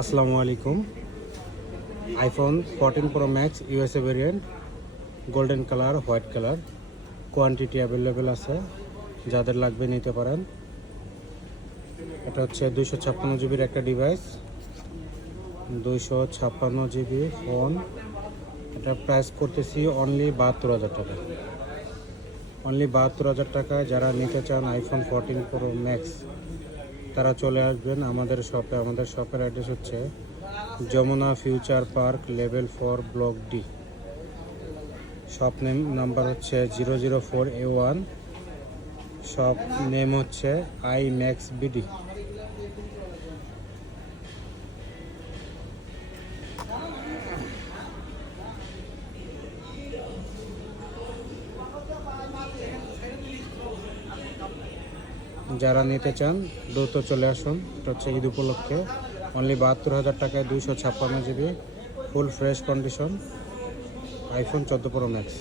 আসসালামু আলাইকুম। IPhone 14 pro max USA variant, golden colour, white colour, quantity available আছে, যাদের লাগবে নিতে পারেন। এটা হচ্ছে 256 জিবির একটা ডিভাইস, 256 জিবি ফোন। এটা প্রাইস করতেছি অনলি 72,000 টাকা। অনলি 72,000 টাকা। যারা নিতে চান আইফোন 14 প্রো ম্যাক্স তারা চলে আসবেন আমাদের শপে। আমাদের শপের অ্যাড্রেস হচ্ছে Jamuna future park, level 4, block D. Shop name number হচ্ছে 004A1। শপ নেম হচ্ছে আইম্যাক্স বিডি। যারা নিতে চান দ্রুত চলে আসুন। এটা হচ্ছে ঈদ উপলক্ষে অনলি 72,000 টাকায় 256 GB full fresh condition iPhone 14 pro max.